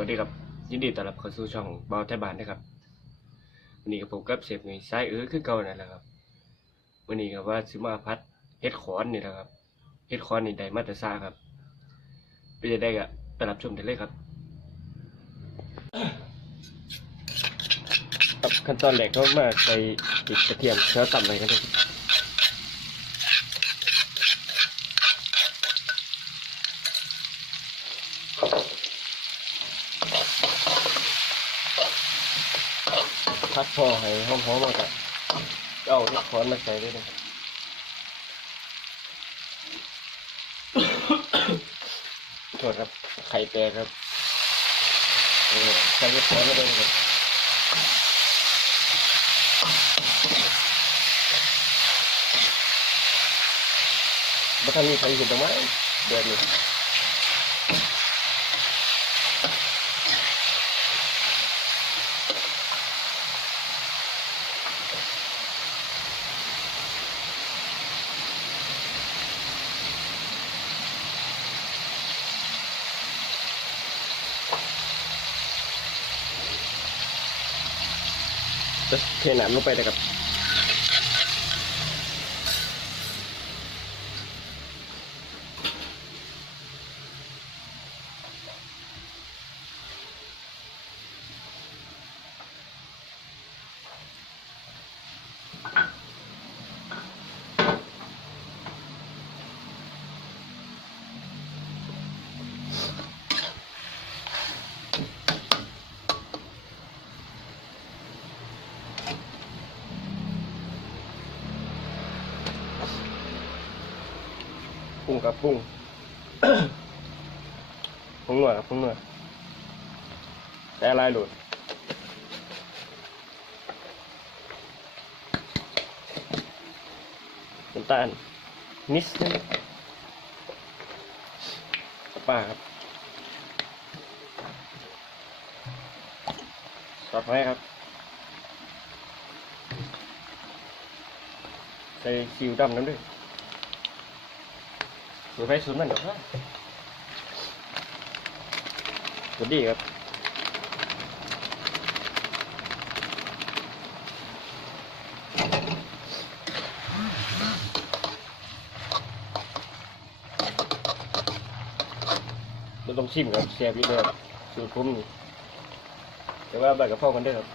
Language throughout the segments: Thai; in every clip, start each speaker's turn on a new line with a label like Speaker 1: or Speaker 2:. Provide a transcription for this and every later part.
Speaker 1: วัสดีครับ ยินดีต้อนรับเข้าสู่ช่องเบาไทยบ้านนะครับวันนี้กับผมกับเสพหนุ่ยซ้ายเออคือเก่านั่นแหละครับวันนี้ก็ว่าซื้อมาพัดเฮ็ดขอนนี่แหละครับเฮ็ดขอนนี่ได้มาแต่ซ่าครับไปจะได้ก็ไปรับชมได้เลยครับขั้นตอนแรกก็มาใส่ติดกระเทียมแล้วตำอะไรกันเลย พัดพอให้หอมๆมากับเอาเฮ็ดขอนมาใส่ด้วยนะโทษครับไข่แตกครับเออใส่เล็กน้อยไม่ได้ครับบัทันมีใครเห็นตรงไหมเดือดนี่ จะเทน้ำลงไปนะครับ ปรุงกับปรุงปรุงหน่อยครับปรุงหน่อยแต่อะไรหลุดน้ำตาลนิดนึงป้าครับซอสไว้ครับใส่ซีอิ๊วดำน้ำด้วย สูตรไปสูตรมันเดี๋ยวครับสวัสดีครับเราต้องชิมครับแซ่บอีกเลยสูตรผมนี่แต่ว่าใบกระเพรากันเด้ครับ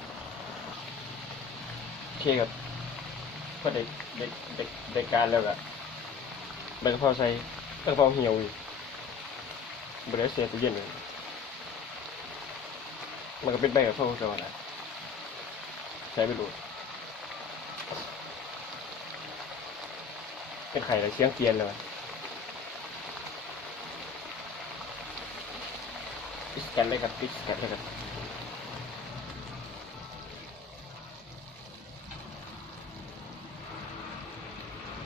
Speaker 1: โอเคครับพอได้ได้ได้ได้การแล้วก็ใบกะเพราใส่ ใบกะเพราเหี่ยวอยู่บริเวณเสียตู้เย็นเลยมันก็เป็นใบกะเพราเก่านะใช้ไปดูเป็นไข่อะไรเชียงเกียนเลยปิสกันเลยครับปิสกันเลยครับ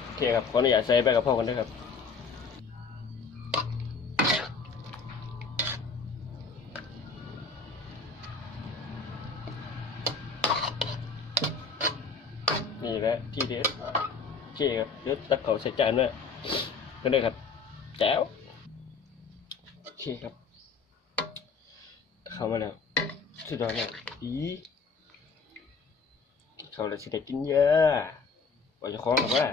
Speaker 1: โอเคครับขออนุญาตใส่ใบกะเพรากันด้วยครับ นี่แหละที่เด็ดโอเคครับเดี๋ยวตักเขาใส่จานด้วยก็ได้ครับแจ๋วโอเคครับ เข้ามาแล้วสุดยอดเลยอีเขาเลยสิได้กินเยอะว่าจะคล้องหรือว่า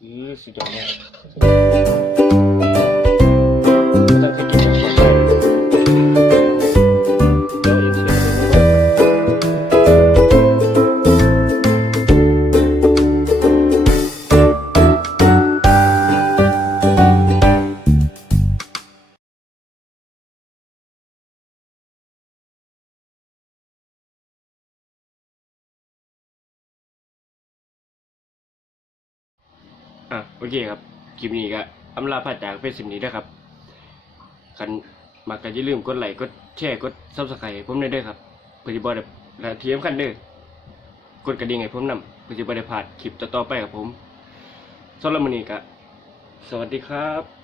Speaker 1: อือสุดยอดเลย อะโอเคครับคลิปนี้ก็อำลาพาจากเพจสิมนี้นะครับคันมากก็อย่าลืมกดไลค์กดแชร์กดซับสไครต์ผมได้ด้วยครับเพื่อจะบอได้และที่สำคัญเด้อกดกระดิ่งให้ผมนำเพื่อจะบอได้พลาดคลิปต่อๆไปกับผมสำหรับมื้อนี้ก็สวัสดีครับ